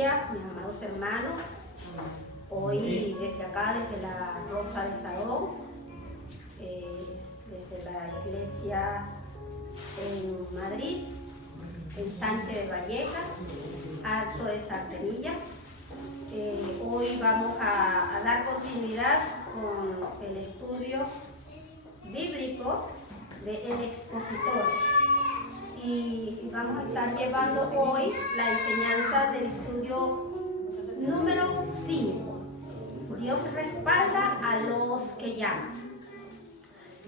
días, mis amados hermanos. Hoy desde acá, desde la Rosa de Salón, desde la iglesia en Madrid, en Sánchez de Vallecas, Alto de Sartenilla. Hoy vamos a dar continuidad con el estudio bíblico de El Expositor. Y vamos a estar llevando hoy la enseñanza del estudio número 5. Dios respalda a los que llaman.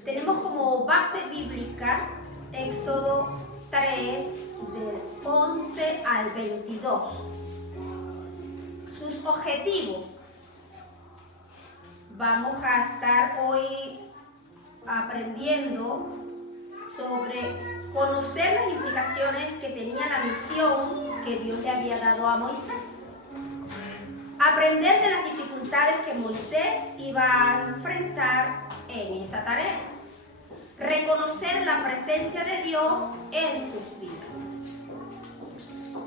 Tenemos como base bíblica Éxodo 3, del 11 al 22. Sus objetivos. Vamos a estar hoy aprendiendo sobre conocer las implicaciones que tenía la misión que Dios le había dado a Moisés. Aprender de las dificultades que Moisés iba a enfrentar en esa tarea. Reconocer la presencia de Dios en sus vidas.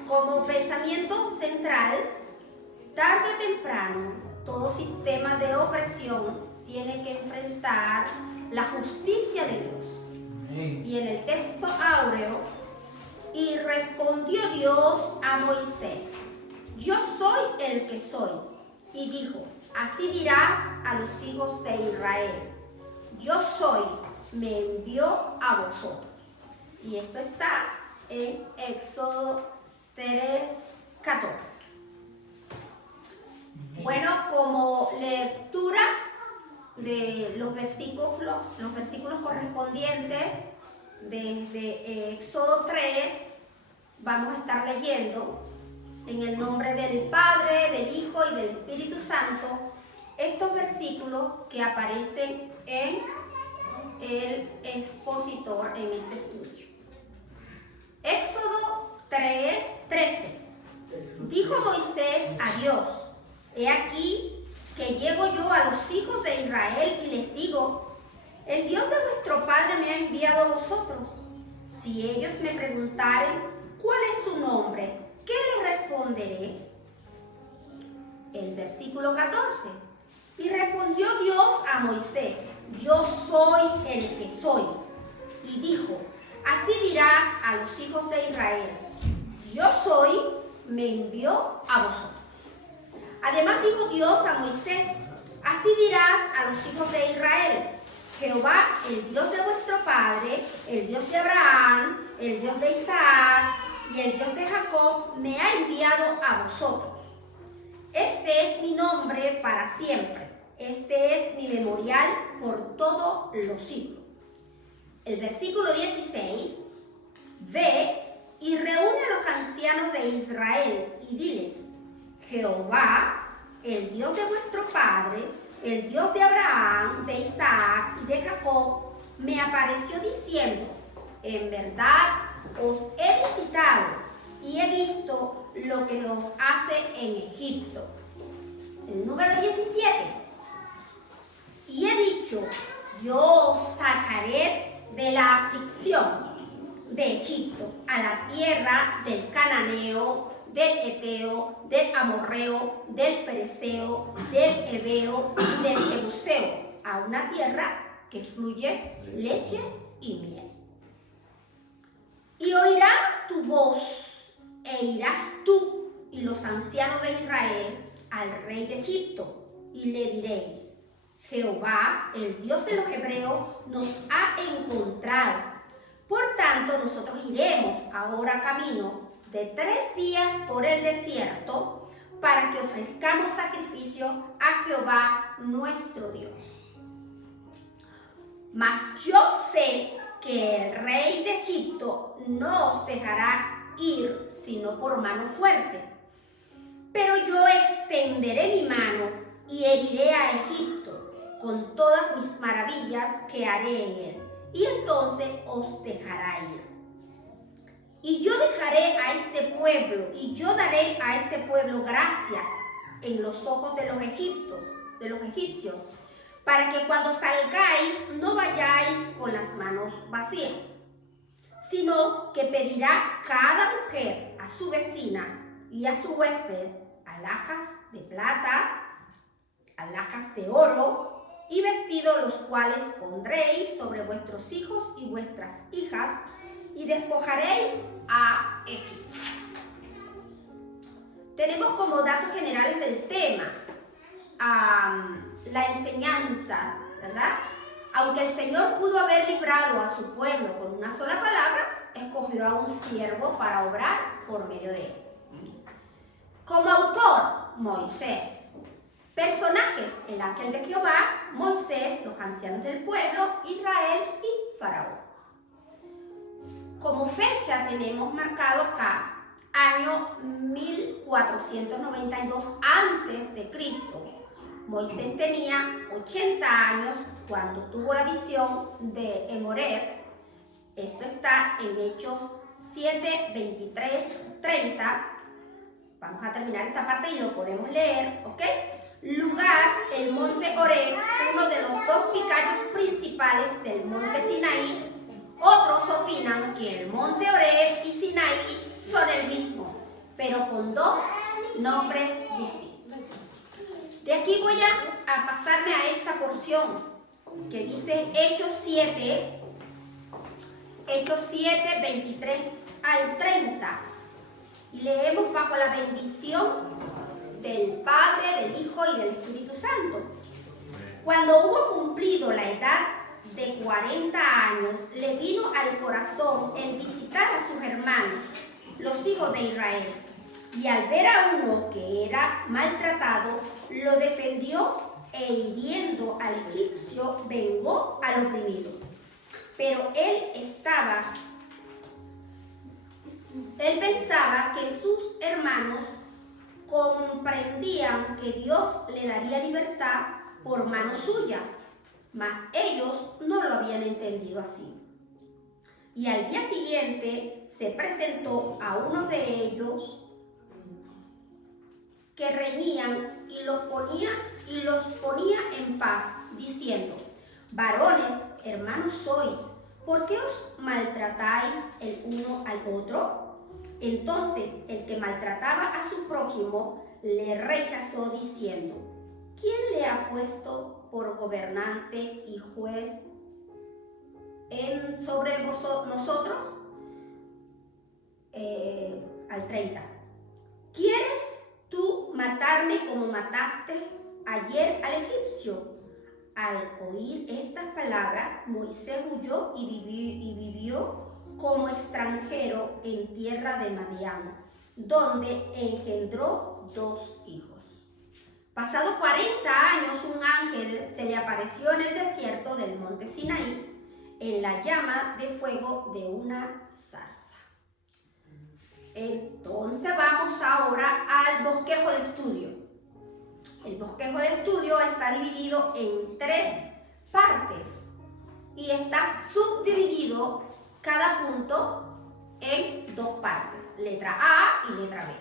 Como pensamiento central, tarde o temprano, todo sistema de opresión tiene que enfrentar la justicia de Dios. Y en el texto áureo, y respondió Dios a Moisés: yo soy el que soy. Y dijo: así dirás a los hijos de Israel: yo soy, me envió a vosotros. Y esto está en Éxodo 3:14. Bueno, como lectura de los versículos correspondientes desde Éxodo 3, vamos a estar leyendo en el nombre del Padre, del Hijo y del Espíritu Santo estos versículos que aparecen en el expositor en este estudio. Éxodo 3:13. Dijo Moisés a Dios: he aquí que llego yo a los hijos de Israel y les digo: el Dios de vuestro Padre me ha enviado a vosotros. Si ellos me preguntaren cuál es su nombre, ¿qué les responderé? El versículo 14. Y respondió Dios a Moisés: yo soy el que soy. Y dijo: así dirás a los hijos de Israel: yo soy, me envió a vosotros. Además dijo Dios a Moisés: así dirás a los hijos de Israel: Jehová, el Dios de vuestro Padre, el Dios de Abraham, el Dios de Isaac y el Dios de Jacob, me ha enviado a vosotros. Este es mi nombre para siempre. Este es mi memorial por todos los siglos. El versículo 16. Ve y reúne a los ancianos de Israel y diles: Jehová, el Dios de vuestro Padre, el Dios de Abraham, de Isaac y de Jacob, me apareció diciendo: en verdad os he visitado y he visto lo que os hace en Egipto. El número 17. Y he dicho: yo os sacaré de la aflicción de Egipto a la tierra del cananeo, del eteo, del amorreo, del fereceo, del heveo y del jebuseo, a una tierra que fluye leche y miel. Y oirá tu voz, e irás tú y los ancianos de Israel al rey de Egipto, y le diréis: Jehová, el Dios de los hebreos, nos ha encontrado. Por tanto, nosotros iremos ahora camino de 3 días por el desierto, para que ofrezcamos sacrificio a Jehová nuestro Dios. Mas yo sé que el rey de Egipto no os dejará ir sino por mano fuerte. Pero yo extenderé mi mano y heriré a Egipto con todas mis maravillas que haré en él, y entonces os dejará ir. Y yo dejaré a este pueblo, y yo daré a este pueblo gracias en los ojos de los egipcios, para que cuando salgáis no vayáis con las manos vacías, sino que pedirá cada mujer a su vecina y a su huésped alhajas de plata, alhajas de oro y vestidos, los cuales pondréis sobre vuestros hijos y vuestras hijas, y despojaréis a Egipto. Tenemos como datos generales del tema la enseñanza, ¿verdad? Aunque el Señor pudo haber librado a su pueblo con una sola palabra, escogió a un siervo para obrar por medio de él. Como autor, Moisés. Personajes: el ángel de Jehová, Moisés, los ancianos del pueblo, Israel y Faraón. Como fecha tenemos marcado acá año 1492 a.C. Moisés tenía 80 años cuando tuvo la visión de Horeb. Esto está en Hechos 7, 23, 30. Vamos a terminar esta parte y lo podemos leer, ¿ok? Lugar: el monte Horeb, uno de los dos picachos principales del monte Sinaí. Otros opinan que el monte Horeb y Sinaí son el mismo, pero con dos nombres distintos. De aquí voy a pasarme a esta porción que dice Hechos 7, 23 al 30. Y leemos: bajo la bendición del Padre, del Hijo y del Espíritu Santo. Cuando hubo cumplido la edad de 40 años, le vino al corazón el visitar a sus hermanos, los hijos de Israel. Y al ver a uno que era maltratado, lo defendió e hiriendo al egipcio, vengó al oprimido. Pero él pensaba que sus hermanos comprendían que Dios le daría libertad por mano suya, mas ellos no lo habían entendido así. Y al día siguiente se presentó a uno de ellos que reñían y los ponía en paz, diciendo: varones, hermanos sois, ¿por qué os maltratáis el uno al otro? Entonces el que maltrataba a su prójimo le rechazó, diciendo: ¿quién le ha puesto por gobernante y juez sobre nosotros? Al 30. ¿Quieres tú matarme como mataste ayer al egipcio? Al oír estas palabras, Moisés huyó y vivió como extranjero en tierra de Madián, donde engendró 2 hijos. Pasado 40 años, un ángel se le apareció en el desierto del monte Sinaí, en la llama de fuego de una zarza. Entonces vamos ahora al bosquejo de estudio. El bosquejo de estudio está dividido en 3 partes y está subdividido cada punto en 2 partes, letra A y letra B.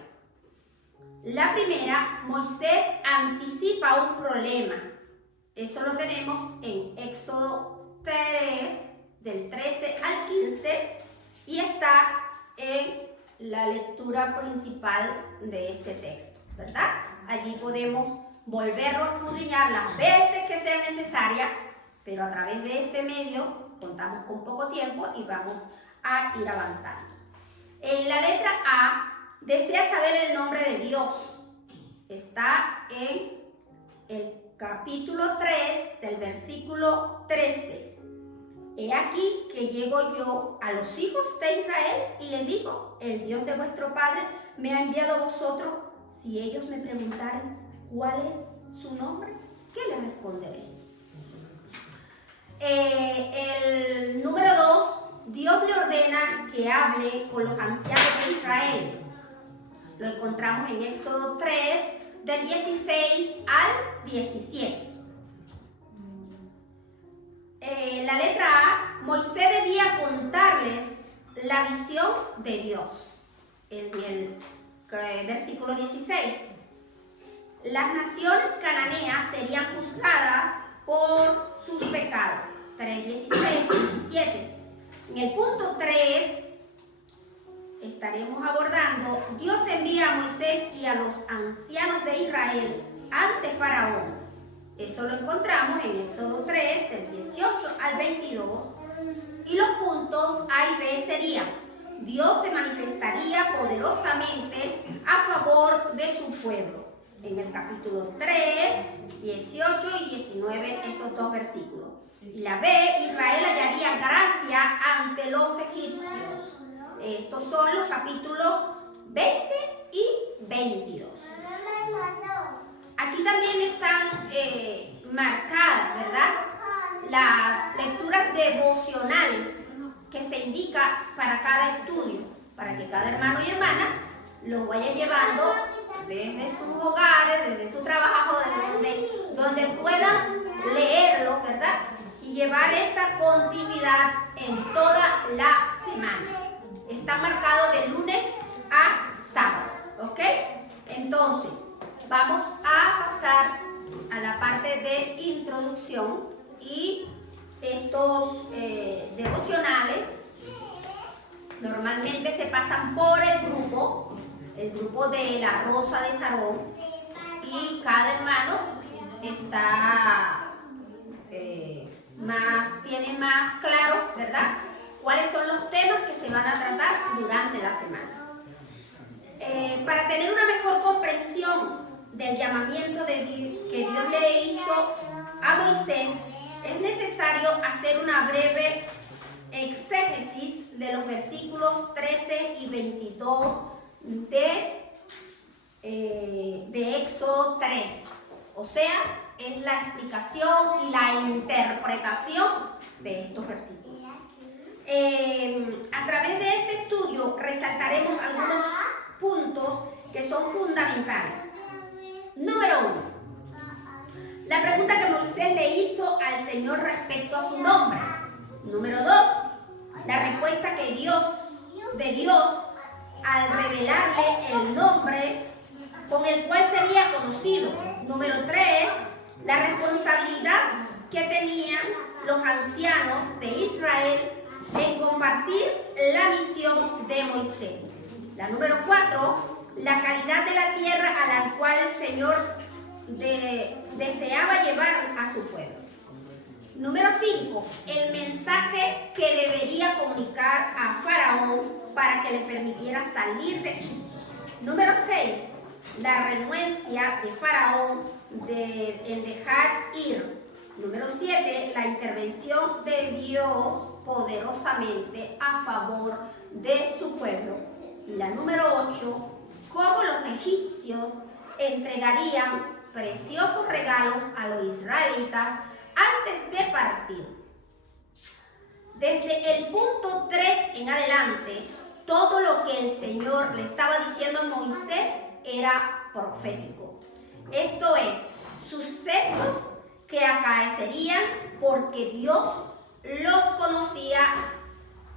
La primera: Moisés anticipa un problema. Eso lo tenemos en Éxodo 3, del 13 al 15, y está en la lectura principal de este texto, ¿verdad? Allí podemos volverlo a escudriñar las veces que sea necesaria, pero a través de este medio contamos con poco tiempo y vamos a ir avanzando. En la letra A, desea saber el nombre de Dios. Está en el capítulo 3 del versículo 13. He aquí que llego yo a los hijos de Israel y les digo: el Dios de vuestro Padre me ha enviado a vosotros. Si ellos me preguntaren cuál es su nombre, ¿qué les responderé? El número 2, Dios le ordena que hable con los ancianos de Israel. Lo encontramos en Éxodo 3, del 16 al 17. La letra A, Moisés debía contarles la visión de Dios. En el versículo 16. Las naciones cananeas serían juzgadas por sus pecados. 3, 16, 17. En el punto 3 estaremos abordando: Dios envía envía a Moisés y a los ancianos de Israel ante Faraón. Eso lo encontramos en Éxodo 3, del 18 al 22. Y los puntos A y B serían: Dios se manifestaría poderosamente a favor de su pueblo. En el capítulo 3, 18 y 19, esos dos versículos. Y la B, Israel hallaría gracia ante los egipcios. Estos son los capítulos 20 y 22. Aquí también están marcadas, ¿verdad?, las lecturas devocionales que se indica para cada estudio, para que cada hermano y hermana los vaya llevando desde sus hogares, desde su trabajo, desde donde puedan leerlo, ¿verdad?, y llevar esta continuidad en toda la semana. Está marcado de lunes a sábado, ¿ok? Entonces, vamos a pasar a la parte de introducción, y estos devocionales normalmente se pasan por el grupo de la Rosa de Sarón, y cada hermano tiene más claro, ¿verdad?, cuáles son los temas que se van a tratar durante la semana. Para tener una mejor comprensión del llamamiento que Dios le hizo a Moisés, es necesario hacer una breve exégesis de los versículos 13 y 22 de Éxodo 3. O sea, es la explicación y la interpretación de estos versículos. A través de este estudio resaltaremos algunos puntos que son fundamentales. Número 1. La pregunta que Moisés le hizo al Señor respecto a su nombre. Número 2. La respuesta de Dios al revelarle el nombre con el cual sería conocido. Número 3. La responsabilidad que tenían los ancianos de Israel en compartir la misión de Moisés. La número 4. La calidad de la tierra a la cual el Señor deseaba llevar a su pueblo. Número 5. El mensaje que debería comunicar a Faraón para que le permitiera salir de Egipto. Número 6. La renuencia de Faraón en dejar ir. Número 7. La intervención de Dios poderosamente a favor de su pueblo. Y la número 8. Cómo los egipcios entregarían preciosos regalos a los israelitas antes de partir. Desde el punto 3 en adelante, todo lo que el Señor le estaba diciendo a Moisés era profético. Esto es, sucesos que acaecerían porque Dios los conocía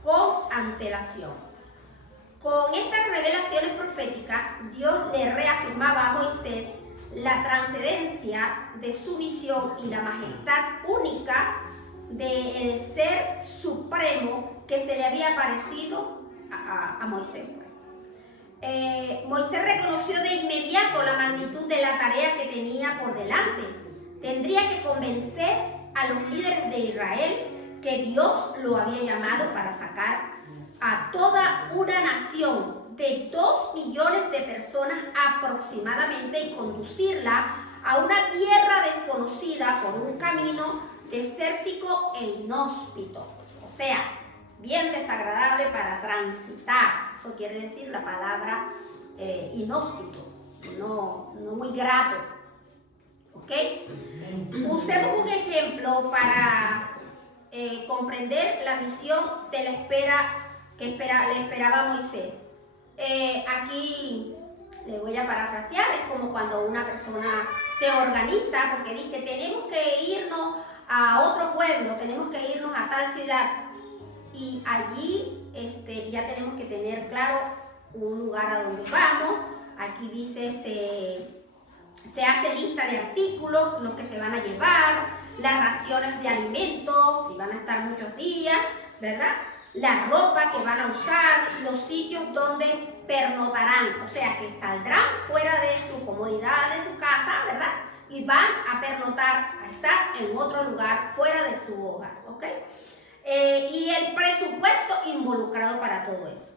con antelación. Con estas revelaciones proféticas, Dios le reafirmaba a Moisés la trascendencia de su misión y la majestad única del ser supremo que se le había aparecido a Moisés. Moisés reconoció de inmediato la magnitud de la tarea que tenía por delante. Tendría que convencer a los líderes de Israel que Dios lo había llamado para sacar a toda una nación de 2 millones de personas aproximadamente y conducirla a una tierra desconocida por un camino desértico e inhóspito. O sea, bien desagradable para transitar. Eso quiere decir la palabra inhóspito, no muy grato. ¿Ok? Usemos un ejemplo para comprender la misión de la espera que le esperaba a Moisés. Aquí le voy a parafrasear, es como cuando una persona se organiza porque dice, tenemos que irnos a otro pueblo, tenemos que irnos a tal ciudad, y allí ya tenemos que tener claro un lugar a donde vamos. Aquí dice, se hace lista de artículos, los que se van a llevar, las raciones de alimentos, si van a estar muchos días, ¿verdad? la ropa que van a usar, los sitios donde pernotarán, o sea que saldrán fuera de su comodidad, de su casa, ¿verdad? Y van a pernotar, a estar en otro lugar fuera de su hogar, ¿ok? Y el presupuesto involucrado para todo eso.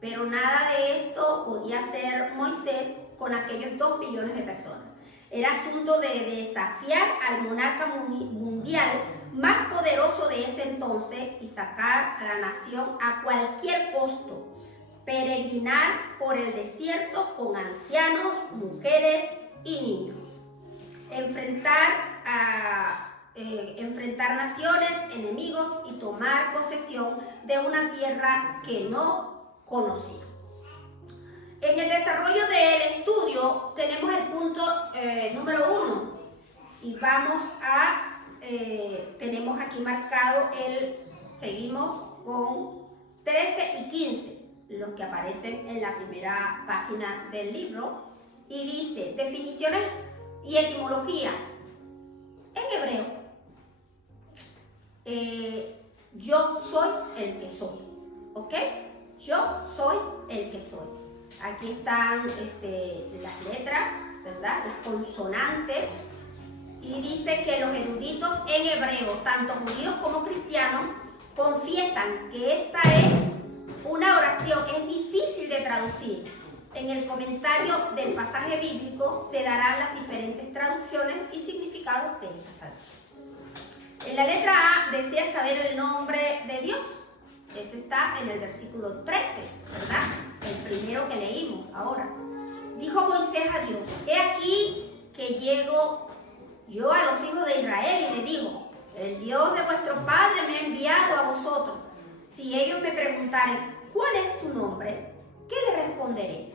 Pero nada de esto podía hacer Moisés con aquellos 2 millones de personas. Era asunto de desafiar al monarca mundial más poderoso de ese entonces y sacar a la nación a cualquier costo, peregrinar por el desierto con ancianos, mujeres y niños, enfrentar naciones, enemigos y tomar posesión de una tierra que no conocía. En el desarrollo del estudio tenemos el punto número 1 y vamos a tenemos aquí marcado seguimos con 13 y 15, los que aparecen en la primera página del libro, y dice definiciones y etimología en hebreo. Yo soy el que soy, ¿ok? Yo soy el que soy. Aquí están las letras, ¿verdad? Las consonantes. Y dice que los eruditos en hebreo, tanto judíos como cristianos, confiesan que esta es una oración, es difícil de traducir. En el comentario del pasaje bíblico se darán las diferentes traducciones y significados de esta traducción. En la letra A desea saber el nombre de Dios. Ese está en el versículo 13, ¿verdad? El primero que leímos ahora. Dijo Moisés a Dios: he aquí que llego yo a los hijos de Israel y le digo: el Dios de vuestro padre me ha enviado a vosotros. Si ellos me preguntaren cuál es su nombre, ¿qué les responderé?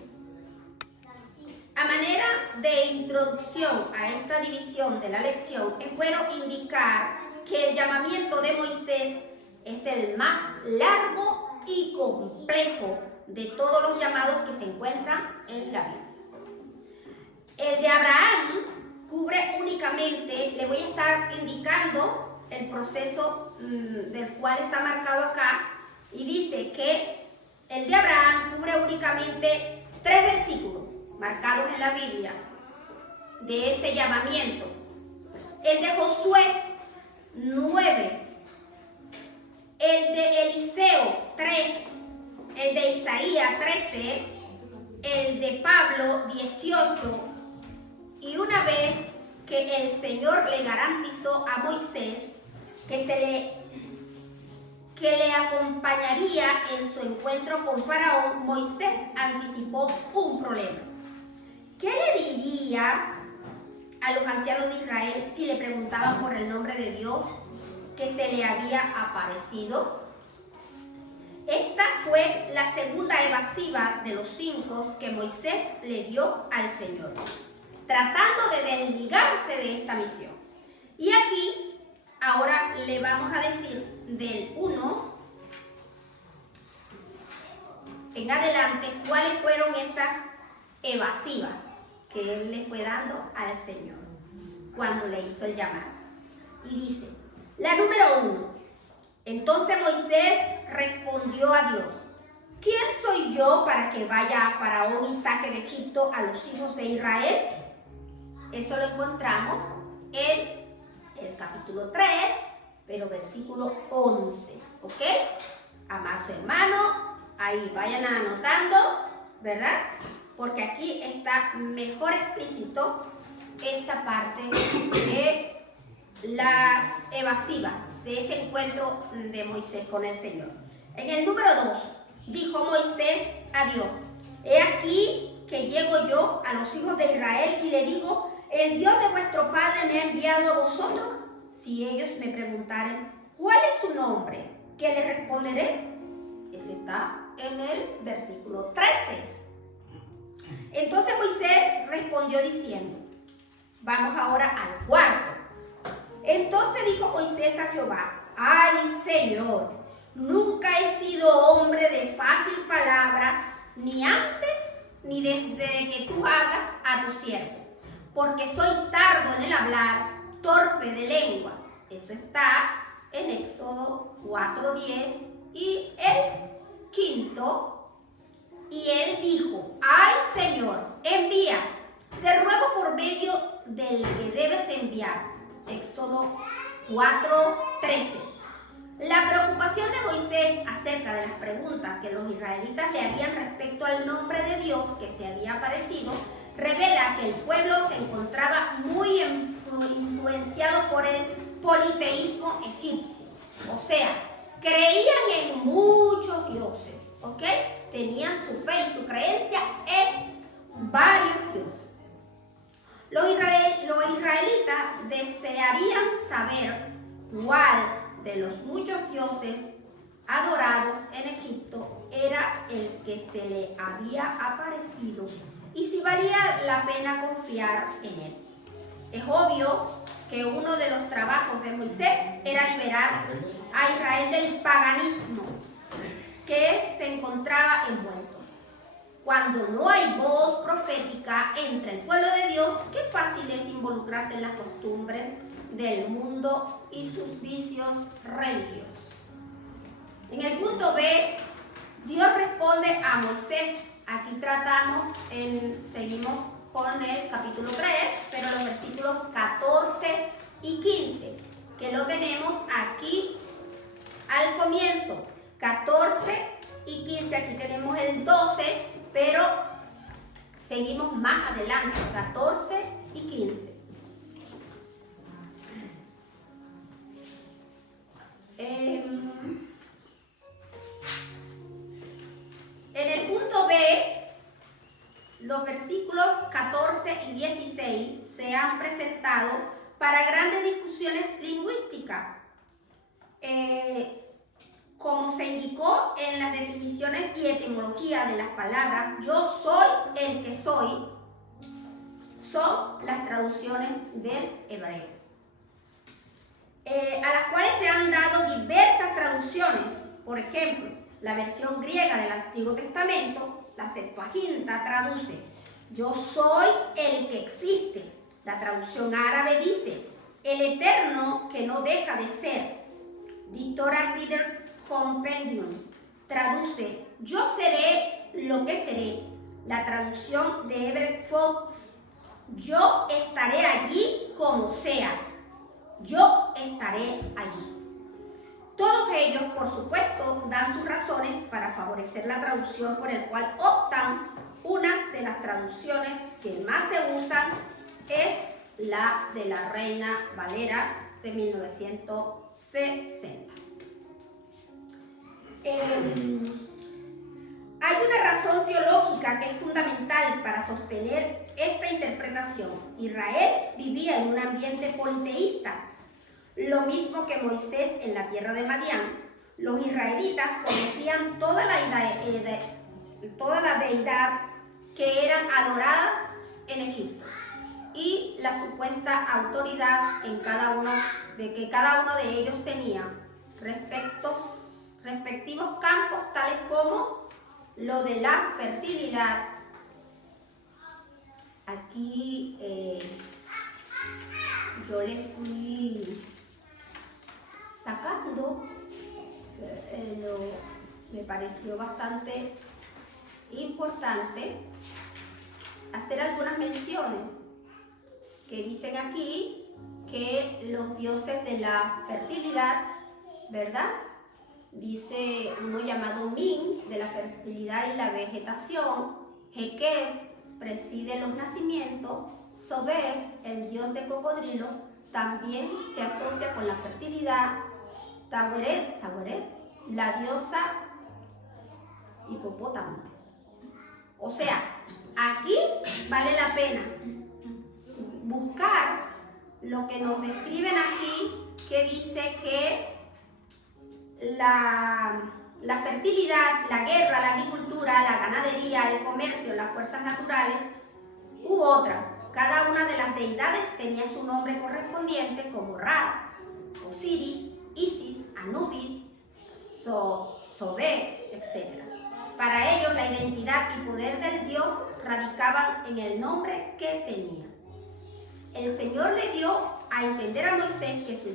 A manera de introducción a esta división de la lección, es bueno indicar que el llamamiento de Moisés es el más largo y complejo de todos los llamados que se encuentran en la Biblia. El de Abraham cubre únicamente, le voy a estar indicando el proceso del cual está marcado acá, y dice que el de Abraham cubre únicamente 3 versículos marcados en la Biblia de ese llamamiento. El de Josué 9, el de Eliseo 3, el de Isaías 13, el de Pablo 18, y una vez que el Señor le garantizó a Moisés que le acompañaría en su encuentro con Faraón, Moisés anticipó un problema. ¿Qué le diría a los ancianos de Israel si le preguntaban por el nombre de Dios que se le había aparecido? Esta fue la segunda evasiva de los 5 que Moisés le dio al Señor, tratando de desligarse de esta misión. Y aquí, ahora le vamos a decir del 1 en adelante cuáles fueron esas evasivas que él le fue dando al Señor cuando le hizo el llamado. Y dice, la número 1, entonces Moisés respondió a Dios: ¿quién soy yo para que vaya a Faraón y saque de Egipto a los hijos de Israel? Eso lo encontramos en el capítulo 3, pero versículo 11, ¿ok? Ama a su hermano, ahí vayan anotando, ¿verdad? Porque aquí está mejor explícito esta parte de las evasivas de ese encuentro de Moisés con el Señor. En el número 2, dijo Moisés a Dios: he aquí que llego yo a los hijos de Israel y le digo: el Dios de vuestro padre me ha enviado a vosotros. Si ellos me preguntaren cuál es su nombre, ¿qué les responderé? Ese está en el versículo 13. Entonces Moisés respondió diciendo, vamos ahora al 4. Entonces dijo Moisés a Jehová: ay, Señor, nunca he sido hombre de fácil palabra, ni antes ni desde que tú hablas a tu siervo, porque soy tardo en el hablar, torpe de lengua. Eso está en Éxodo 4:10 y el quinto, y él dijo, ay Señor, envía, te ruego por medio del que debes enviar. Éxodo 4:13. La preocupación de Moisés acerca de las preguntas que los israelitas le harían respecto al nombre de Dios que se había aparecido revela que el pueblo se encontraba muy influenciado por el politeísmo egipcio. O sea, creían en muchos dioses, ¿ok? Tenían su fe y su creencia en varios dioses. Los israelitas desearían saber cuál de los muchos dioses adorados en Egipto era el que se le había aparecido y si valía la pena confiar en él. Es obvio que uno de los trabajos de Moisés era liberar a Israel del paganismo que se encontraba envuelto. Cuando no hay voz profética entre el pueblo de Dios, qué fácil es involucrarse en las costumbres del mundo y sus vicios religiosos. En el punto B, Dios responde a Moisés. Aquí seguimos con el capítulo 3, pero los versículos 14 y 15, que lo tenemos aquí al comienzo. 14 y 15, aquí tenemos el 12, pero seguimos más adelante, 14 y 15. En el punto B, los versículos 14 y 16 se han presentado para grandes discusiones lingüísticas. Como se indicó en las definiciones y etimología de las palabras yo soy el que soy, son las traducciones del hebreo, a las cuales se han dado diversas traducciones. Por ejemplo, la versión griega del Antiguo Testamento, la Septuaginta, traduce yo soy el que existe. La traducción árabe dice el eterno que no deja de ser. Dictora Reader Compendium traduce yo seré lo que seré. La traducción de Everett Fox, yo estaré allí como sea. Yo estaré allí. Todos ellos, por supuesto, dan sus razones para favorecer la traducción por el cual optan. Unas de las traducciones que más se usan es la de la Reina Valera de 1960. Hay una razón teológica que es fundamental para sostener esta interpretación. Israel vivía en un ambiente politeísta, lo mismo que Moisés en la tierra de Madián. Los israelitas conocían toda la deidad que eran adoradas en Egipto y la supuesta autoridad que cada uno de ellos tenía respectivos campos, tales como lo de la fertilidad. Aquí yo le fui sacando, me pareció bastante importante hacer algunas menciones que dicen aquí que los dioses de la fertilidad, ¿verdad? Dice uno llamado Min, de la fertilidad y la vegetación. Hekel preside los nacimientos. Sobek, el dios de cocodrilo, también se asocia con la fertilidad. Taweret, la diosa hipopótamo. O sea, aquí vale la pena buscar lo que nos describen aquí, que dice que la fertilidad, la guerra, la agricultura, la ganadería, el comercio, las fuerzas naturales u otras. Cada una de las deidades tenía su nombre correspondiente, como Ra, Osiris, Isis, Anubis, Sobek, etc. Para ellos la identidad y poder del dios radicaban en el nombre que tenía. El Señor le dio a entender a Moisés que su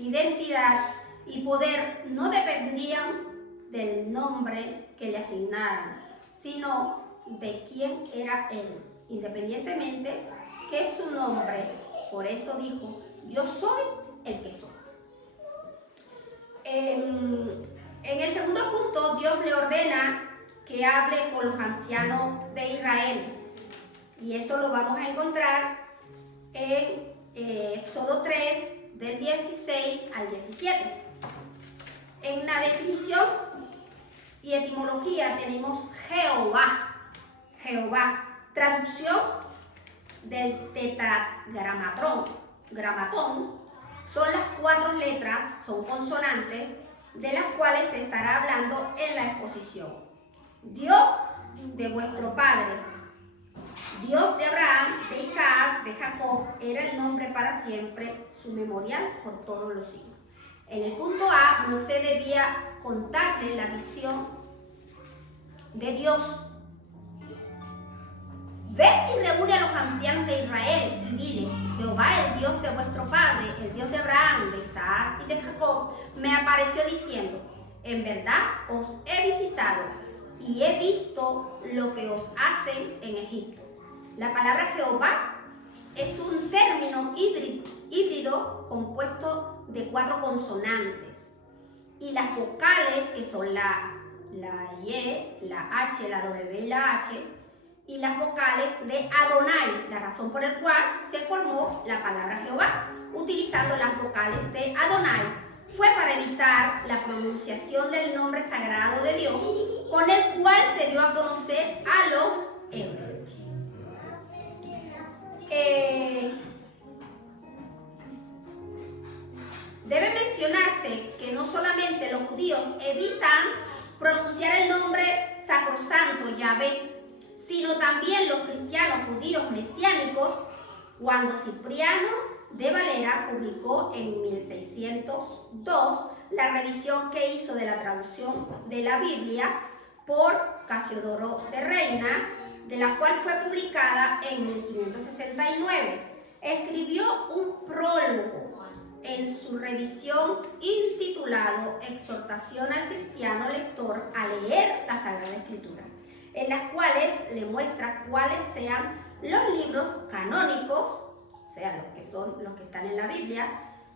identidad y poder no dependían del nombre que le asignaran, sino de quién era él, independientemente que su nombre. Por eso dijo, yo soy el que soy. En el segundo punto, Dios le ordena que hable con los ancianos de Israel. Y eso lo vamos a encontrar en Éxodo 3, del 16 al 17. En la definición y etimología tenemos Jehová. Jehová, traducción del tetragramatón, son las 4 letras, son consonantes, de las cuales se estará hablando en la exposición. Dios de vuestro padre, Dios de Abraham, de Isaac, de Jacob, era el nombre para siempre, su memorial por todos los siglos. En el punto A, Moisés debía contarle la visión de Dios. Ve y reúne a los ancianos de Israel y dile, Jehová, el Dios de vuestro padre, el Dios de Abraham, de Isaac y de Jacob, me apareció diciendo, en verdad os he visitado y he visto lo que os hacen en Egipto. La palabra Jehová es un término híbrido compuesto de 4 consonantes y las vocales, que son la Y, la H, la W y la H, y las vocales de Adonai, la razón por la cual se formó la palabra Jehová, utilizando las vocales de Adonai, fue para evitar la pronunciación del nombre sagrado de Dios, con el cual se dio a conocer a los hebreos. Debe mencionarse que no solamente los judíos evitan pronunciar el nombre sacrosanto Yahvé, sino también los cristianos judíos mesiánicos, cuando Cipriano de Valera publicó en 1602 la revisión que hizo de la traducción de la Biblia por Casiodoro de Reina, de la cual fue publicada en 1569. Escribió un prólogo en su revisión intitulado Exhortación al cristiano lector a leer la Sagrada Escritura, en las cuales le muestra cuáles sean los libros canónicos, o sea, los que son los que están en la Biblia,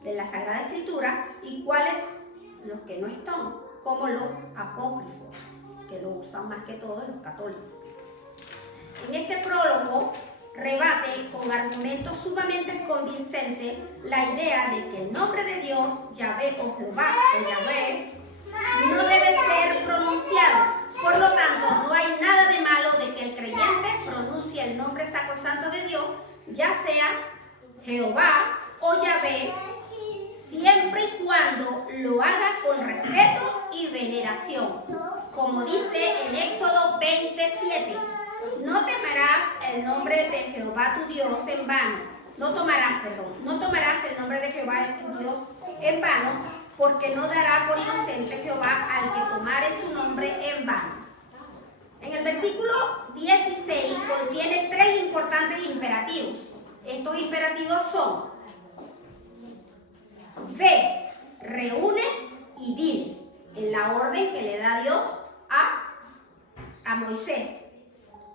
de la Sagrada Escritura, y cuáles los que no están, como los apócrifos, que lo usan más que todo los católicos. En este prólogo rebate con argumentos sumamente convincentes la idea de que el nombre de Dios, Yahvé o Jehová o Yahvé, no debe ser pronunciado. Por lo tanto, no hay nada de malo de que el creyente pronuncie el nombre sacrosanto de Dios, ya sea Jehová o Yahvé, siempre y cuando lo haga con respeto y veneración. Como dice en Éxodo 27, no temerás el nombre de Jehová tu Dios en vano. No tomarás el nombre de Jehová tu Dios en vano, porque no dará por inocente Jehová al que tomare su nombre en vano. En el versículo 16 contiene 3 importantes imperativos. Estos imperativos son: ve, reúne y diles, en la orden que le da Dios a Moisés.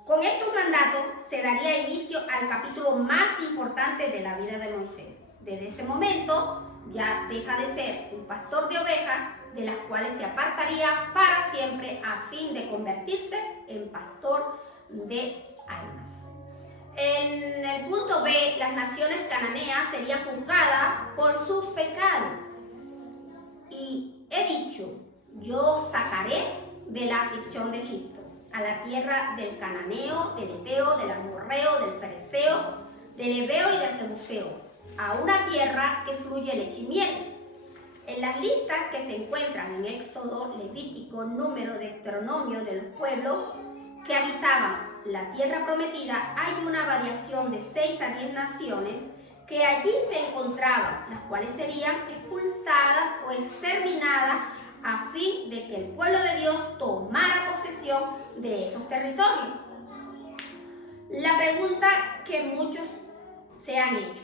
Con estos mandatos se daría inicio al capítulo más importante de la vida de Moisés. Desde ese momento ya deja de ser un pastor de ovejas, de las cuales se apartaría para siempre a fin de convertirse en pastor de almas. En el punto B, las naciones cananeas serían juzgadas por su pecado. Y he dicho, yo sacaré de la aflicción de Egipto, a la tierra del cananeo, del eteo, del amorreo, del fereceo, del heveo y del jebuseo, a una tierra que fluye leche y miel. En las listas que se encuentran en Éxodo, Levítico, Número, Deuteronomio de los pueblos que habitaban la tierra prometida, hay una variación de 6 a 10 naciones que allí se encontraban, las cuales serían expulsadas o exterminadas a fin de que el pueblo de Dios tomara posesión de esos territorios. La pregunta que muchos se han hecho: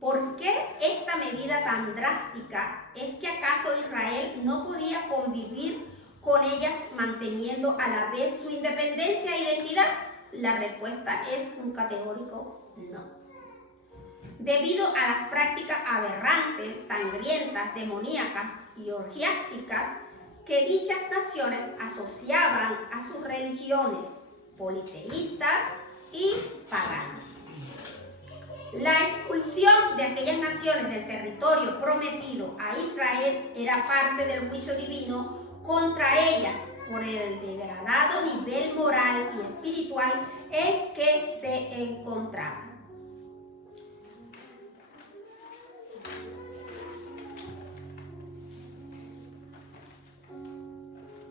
¿Por qué esta medida tan drástica? ¿Es que acaso Israel no podía convivir con ellas manteniendo a la vez su independencia e identidad? La respuesta es un categórico no. Debido a las prácticas aberrantes, sangrientas, demoníacas y orgiásticas que dichas naciones asociaban a sus religiones politeístas y paganas. La expulsión de aquellas naciones del territorio prometido a Israel era parte del juicio divino contra ellas por el degradado nivel moral y espiritual en que se encontraban.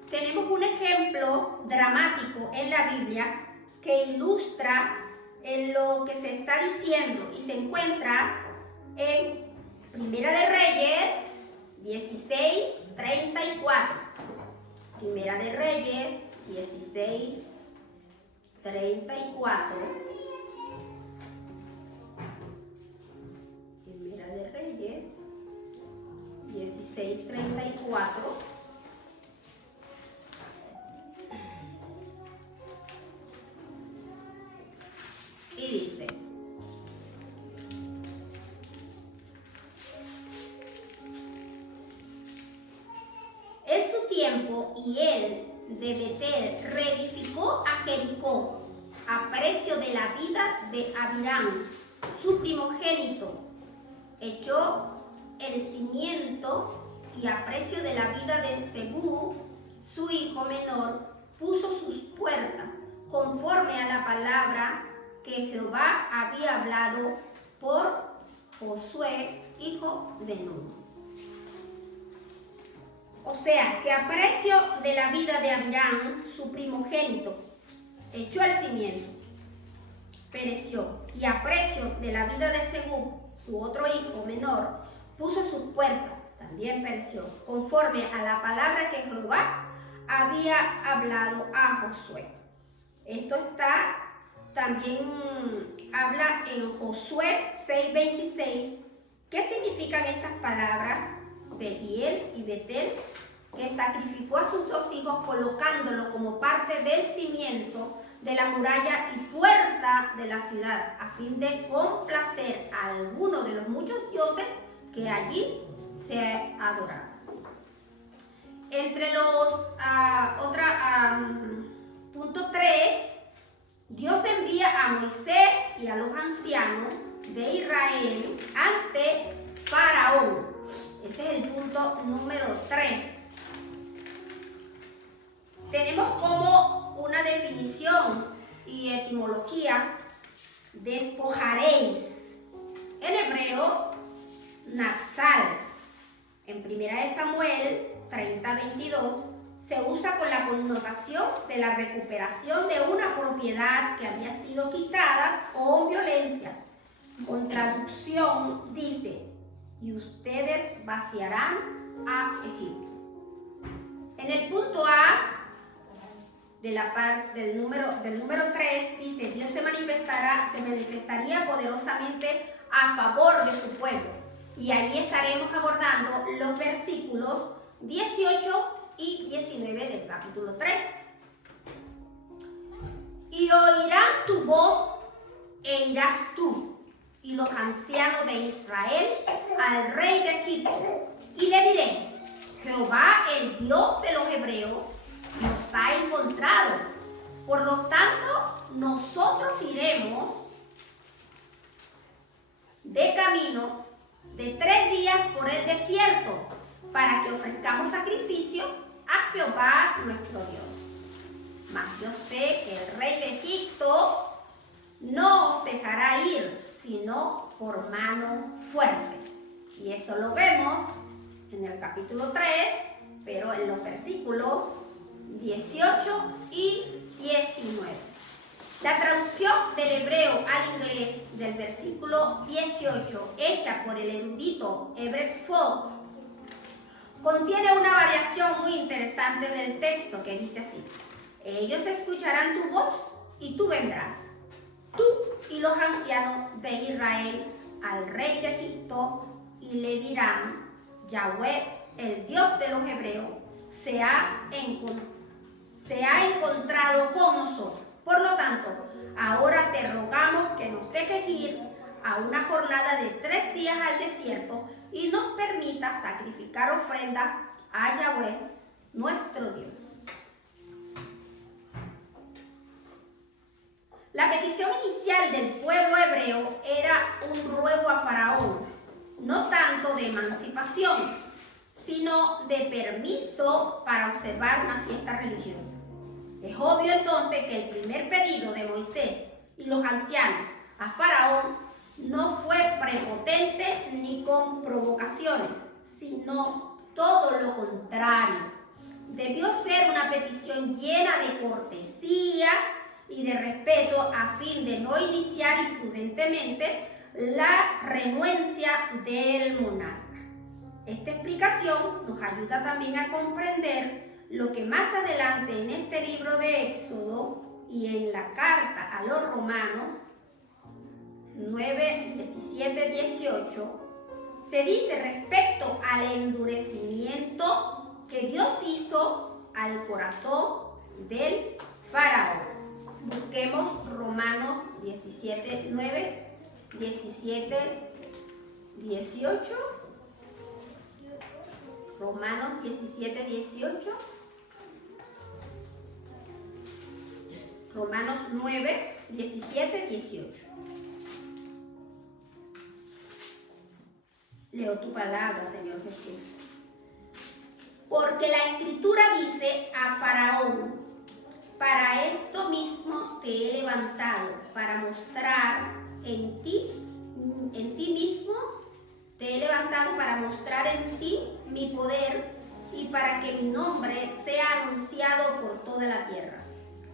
Tenemos un ejemplo dramático en la Biblia que ilustra en lo que se está diciendo y se encuentra en Primera de Reyes 16:34. Primera de Reyes 16:34. Primera de Reyes 16:34. Y dice: en su tiempo, Hiel de Betel reedificó a Jericó a precio de la vida de Abiram, su primogénito. Echó el cimiento y a precio de la vida de Segú, su hijo menor, puso sus puertas conforme a la palabra que Jehová había hablado por Josué, hijo de Nun. O sea, que a precio de la vida de Abiram, su primogénito, echó el cimiento, pereció, y a precio de la vida de Segú, su otro hijo menor, puso sus puertas, también pereció, conforme a la palabra que Jehová había hablado a Josué. Esto está también habla en Josué 6:26. ¿Qué significan estas palabras de Hiel y Betel? Que sacrificó a sus dos hijos colocándolo como parte del cimiento de la muralla y puerta de la ciudad, a fin de complacer a alguno de los muchos dioses que allí se adoraban. Entre los punto 3, Dios envía a Moisés y a los ancianos de Israel ante Faraón. Ese es el punto número 3. Tenemos como una definición y etimología: despojaréis. En hebreo, natsal. En 1 Samuel 30:22 se usa con la connotación de la recuperación de una propiedad que había sido quitada con violencia. Con traducción dice: y ustedes vaciarán a Egipto. En el punto A de la parte del número 3 dice: Dios se manifestaría poderosamente a favor de su pueblo. Y ahí estaremos abordando los versículos 18 y 19 del capítulo 3. Y oirán tu voz e irás tú y los ancianos de Israel al rey de Egipto, y le diréis: Jehová, el Dios de los hebreos, nos ha encontrado. Por lo tanto, nosotros iremos de camino de 3 días por el desierto para que ofrezcamos sacrificios a Jehová nuestro Dios. Mas yo sé que el rey de Egipto no os dejará ir, sino por mano fuerte. Y eso lo vemos en el capítulo 3, pero en los versículos 18 y 19. La traducción del hebreo al inglés del versículo 18, hecha por el erudito Everett Fox, contiene una variación muy interesante del texto que dice así: ellos escucharán tu voz y tú vendrás, tú y los ancianos de Israel, al rey de Egipto y le dirán: Yahweh, el Dios de los hebreos, se ha encontrado con nosotros. Por lo tanto, ahora te rogamos que nos dejes ir a una jornada de 3 días al desierto y nos permita sacrificar ofrendas a Yahweh, nuestro Dios. La petición inicial del pueblo hebreo era un ruego a Faraón, no tanto de emancipación, sino de permiso para observar una fiesta religiosa. Es obvio entonces que el primer pedido de Moisés y los ancianos a Faraón no fue prepotente ni con provocaciones, sino todo lo contrario. Debió ser una petición llena de cortesía y de respeto a fin de no iniciar imprudentemente la renuencia del monarca. Esta explicación nos ayuda también a comprender lo que más adelante en este libro de Éxodo y en la carta a los Romanos 9, 17, 18 se dice respecto al endurecimiento que Dios hizo al corazón del faraón. Busquemos Romanos 17, 9, 17, 18. Romanos 17, 18. Romanos 9, 17, 18. Leo tu palabra, Señor Jesús. Porque la Escritura dice a Faraón: para esto mismo te he levantado, para mostrar en ti mismo, te he levantado para mostrar en ti mi poder y para que mi nombre sea anunciado por toda la tierra.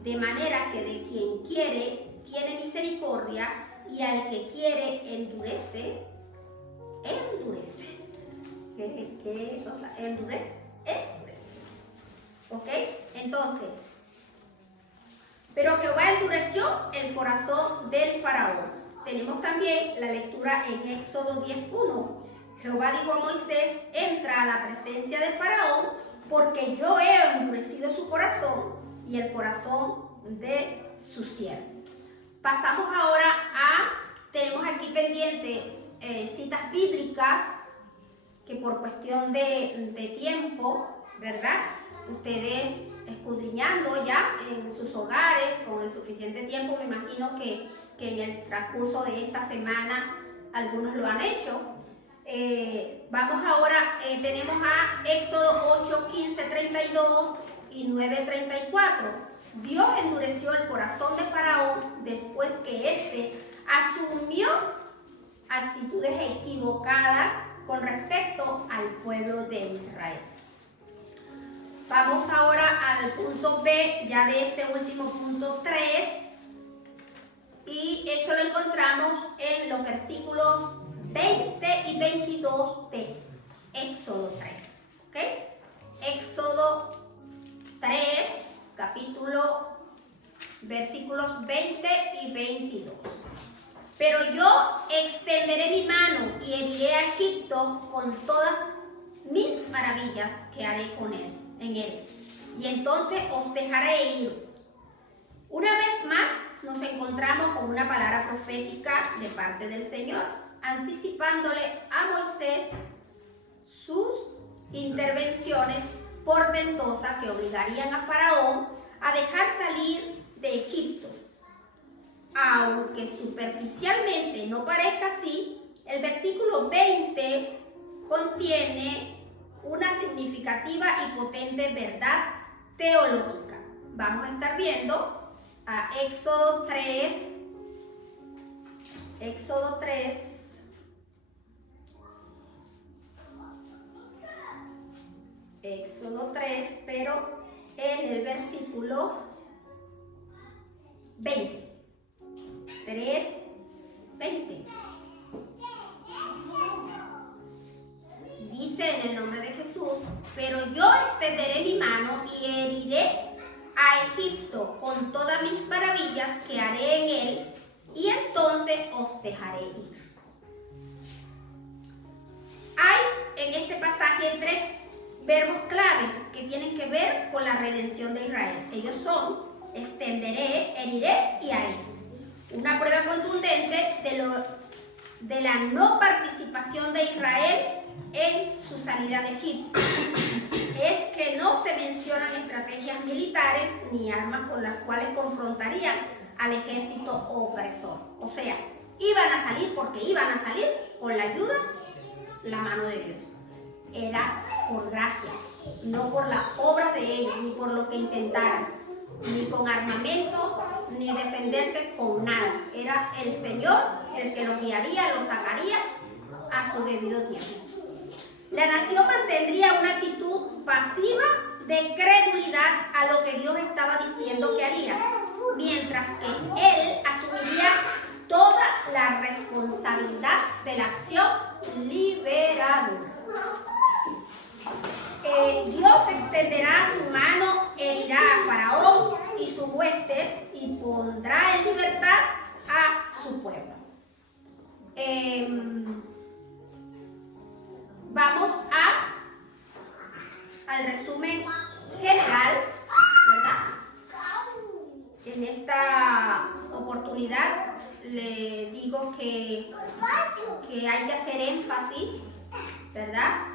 De manera que de quien quiere tiene misericordia y al que quiere endurece. ¿Qué es eso? Endurece. ¿Ok? Entonces, pero Jehová endureció el corazón del faraón. Tenemos también la lectura en Éxodo 10:1. Jehová dijo a Moisés: entra a la presencia de Faraón, porque yo he endurecido su corazón y el corazón de su siervo. Pasamos ahora tenemos aquí pendiente citas bíblicas que por cuestión de tiempo, ¿verdad? Ustedes escudriñando ya en sus hogares con el suficiente tiempo, me imagino que en el transcurso de esta semana algunos lo han hecho. Vamos ahora, tenemos a Éxodo 8, 15, 32 y 9, 34. Dios endureció el corazón de Faraón después que éste asumió actitudes equivocadas con respecto al pueblo de Israel. Vamos ahora al punto B, ya de este último punto 3, y eso lo encontramos en los versículos 20 y 22 de Éxodo 3. ¿Ok? Éxodo 3, versículos 20 y 22. Pero yo extenderé mi mano y heriré a Egipto con todas mis maravillas que haré en él. Y entonces os dejaré ir. Una vez más nos encontramos con una palabra profética de parte del Señor, anticipándole a Moisés sus intervenciones portentosas que obligarían a Faraón a dejar salir de Egipto. Aunque superficialmente no parezca así, el versículo 20 contiene una significativa y potente verdad teológica. Vamos a estar viendo a Éxodo 3, pero en el versículo 20. 3:20. Dice en el nombre de Jesús: pero yo extenderé mi mano y heriré a Egipto con todas mis maravillas que haré en él, y entonces os dejaré ir. en este pasaje tres verbos clave que tienen que ver con la redención de Israel. Ellos son extenderé, heriré y haré. Una prueba contundente de la no participación de Israel en su salida de Egipto es que no se mencionan estrategias militares ni armas con las cuales confrontarían al ejército opresor. O sea, iban a salir porque iban a salir con la ayuda, la mano de Dios. Era por gracia, no por la obra de ellos, ni por lo que intentaran, ni con armamento, ni defenderse con nada. Era el Señor el que los guiaría, los sacaría a su debido tiempo. La nación mantendría una actitud pasiva de credulidad a lo que Dios estaba diciendo que haría, mientras que Él asumiría toda la responsabilidad de la acción liberadora. Dios extenderá su mano, herirá a Faraón y su hueste y pondrá en libertad a su pueblo. Vamos al resumen general, ¿verdad? En esta oportunidad le digo que hay que hacer énfasis, ¿verdad?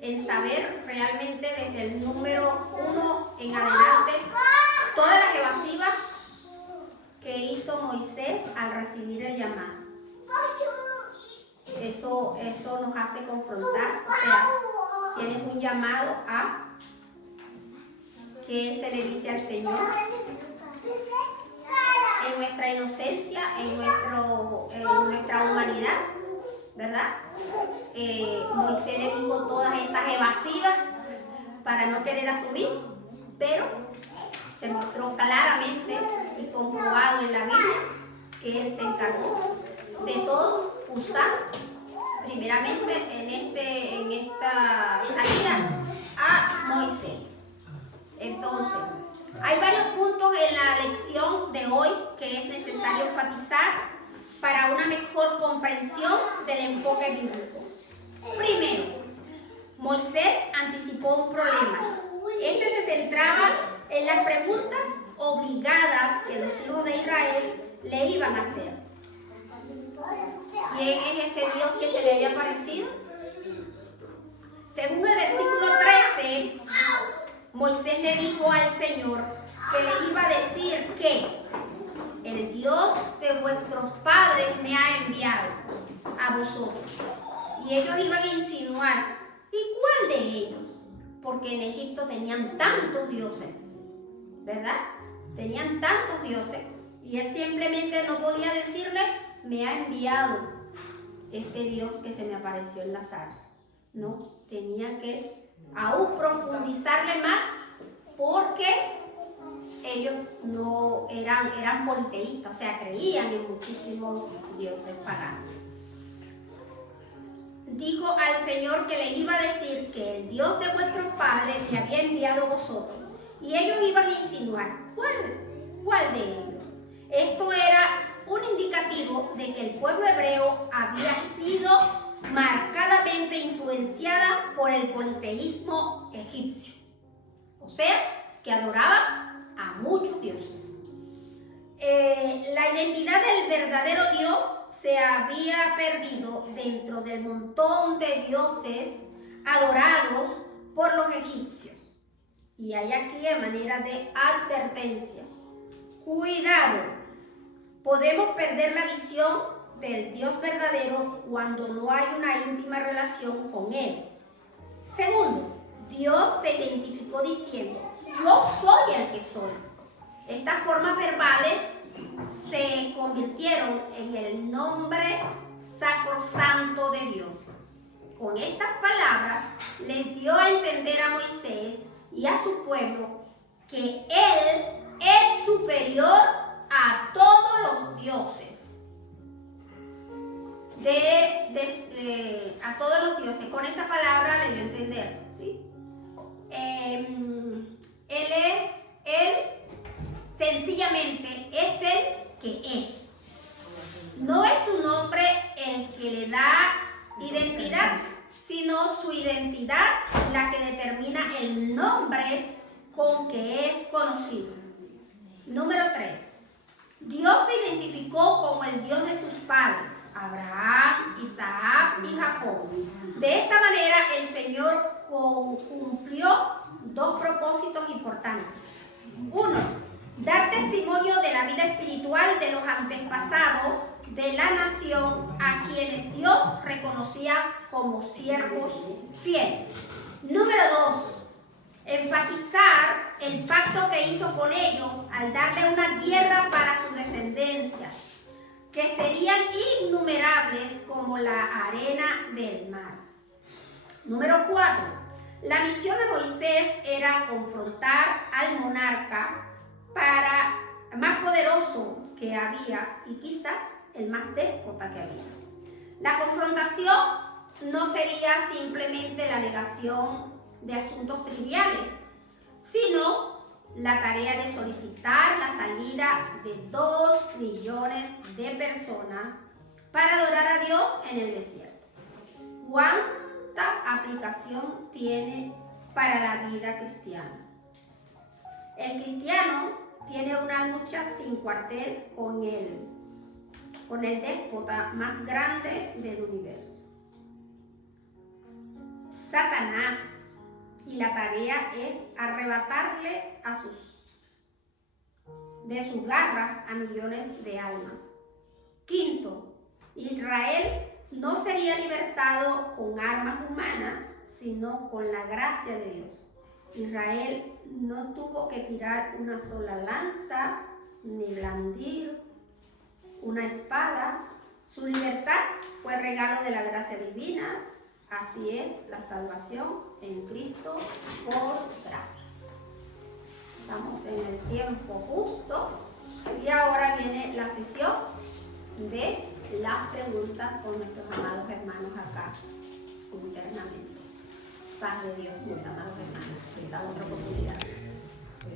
En saber realmente desde el número 1 en adelante todas las evasivas que hizo Moisés al recibir el llamado. Eso nos hace confrontar, o sea, tienes un llamado a que se le dice al Señor en nuestra inocencia, en nuestra humanidad, ¿verdad? Moisés le dijo todas estas evasivas para no querer asumir, pero se mostró claramente y comprobado en la Biblia que Él se encargó de todo, usar primeramente en esta salida a Moisés. Entonces, hay varios puntos en la lección de hoy que es necesario enfatizar para una mejor comprensión del enfoque bíblico. Primero, Moisés anticipó un problema. Este se centraba en las preguntas obligadas que los hijos de Israel le iban a hacer. ¿Quién es ese Dios que se le había aparecido? Según el versículo 13, Moisés le dijo al Señor que le iba a decir que el Dios de vuestros padres me ha enviado a vosotros. Y ellos iban a insinuar, ¿y cuál de ellos? Porque en Egipto tenían tantos dioses, ¿verdad? Tenían tantos dioses. Y él simplemente no podía decirle, me ha enviado este Dios que se me apareció en la zarza. No, tenía que aún profundizarle más porque ellos no eran politeístas, o sea, creían en muchísimos dioses paganos. Dijo al Señor que les iba a decir que el Dios de vuestros padres me había enviado a vosotros. Y ellos iban a insinuar, ¿cuál de ellos? Esto era un indicativo de que el pueblo hebreo había sido marcadamente influenciada por el politeísmo egipcio. O sea, que adoraban a muchos dioses. La identidad del verdadero Dios se había perdido dentro del montón de dioses adorados por los egipcios. Y hay aquí de manera de advertencia. Cuidado, podemos perder la visión del Dios verdadero cuando no hay una íntima relación con Él. Segundo, Dios se identificó diciendo, yo soy el que soy. Estas formas verbales se convirtieron en el nombre sacrosanto de Dios. Con estas palabras les dio a entender a Moisés y a su pueblo que Él es superior a todos los dioses. A todos los dioses. Con esta palabra les dio a entender, ¿sí? Él sencillamente es el que es. No es su nombre el que le da identidad su identidad la que determina el nombre con que es conocido. Número 3. Dios se identificó como el Dios de sus padres, Abraham, Isaac y Jacob. De esta manera el Señor cumplió dos propósitos importantes. Uno, dar testimonio de la vida espiritual de los antepasados de la nación a quienes Dios reconocía como siervos fieles. Número 2, enfatizar el pacto que hizo con ellos al darle una tierra para su descendencia, que serían innumerables como la arena del mar. Número 4, la misión de Moisés era confrontar al monarca más poderoso que había y quizás el más déspota que había. La confrontación no sería simplemente la negación de asuntos triviales, sino la tarea de solicitar la salida de 2 millones de personas para adorar a Dios en el desierto. ¿Cuánta aplicación tiene para la vida cristiana? El cristiano tiene una lucha sin cuartel con el déspota más grande del universo, Satanás, y la tarea es arrebatarle de sus garras a millones de almas. Quinto, Israel no sería libertado con armas humanas, sino con la gracia de Dios. Israel no tuvo que tirar una sola lanza ni blandir una espada. Su libertad fue regalo de la gracia divina. Así es la salvación en Cristo por gracia. Estamos en el tiempo justo y ahora viene la sesión de las preguntas con nuestros amados hermanos acá internamente. Paz de Dios, mis amados hermanos, en la otra oportunidad.